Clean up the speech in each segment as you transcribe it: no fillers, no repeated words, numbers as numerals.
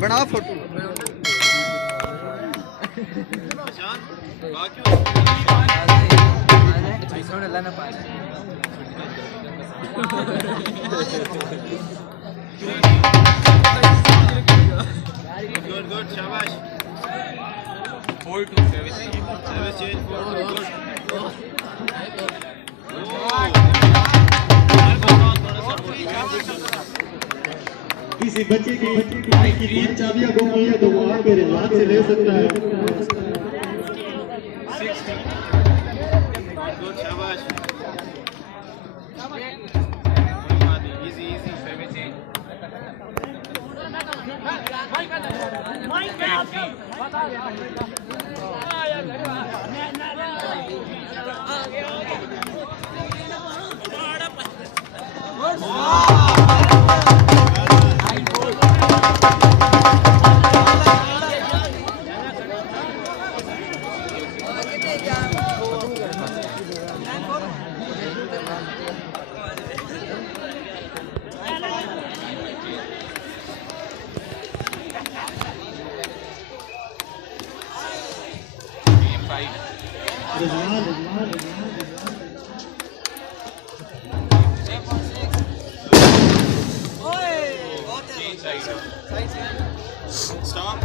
बना photo Good, good, shabash. 4-2, service change, 4-2, good. किसी बच्चे की तीन चाबियां गुम हुई है तो वो आपके रिजवान से ले सकता है। 60. Good, shabash. Easy, easy, service change. Stop.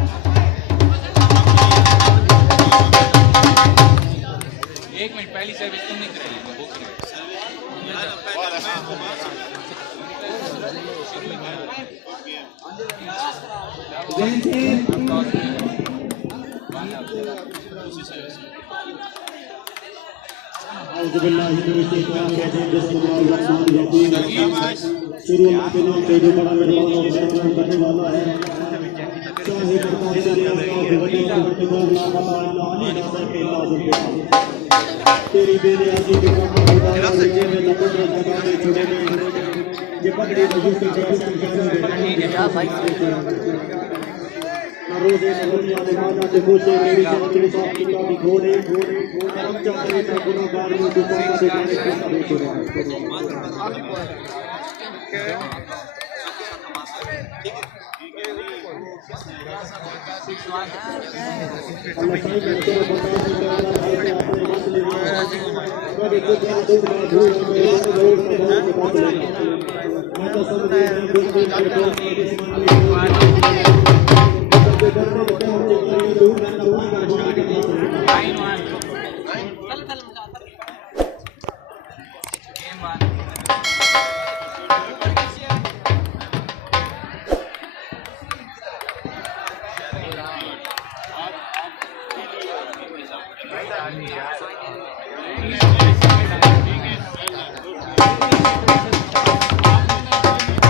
एक मिनट पहली सर्विस तुम नहीं करेगी वो करने वाला है तेरी बेनियाजी के ये पकड़ी रोजे नगरिया माना से पूछे मेरी जान के साथ कितना भी घोड़े हम चाहते हैं गुनाहगार में दुकान से जाने के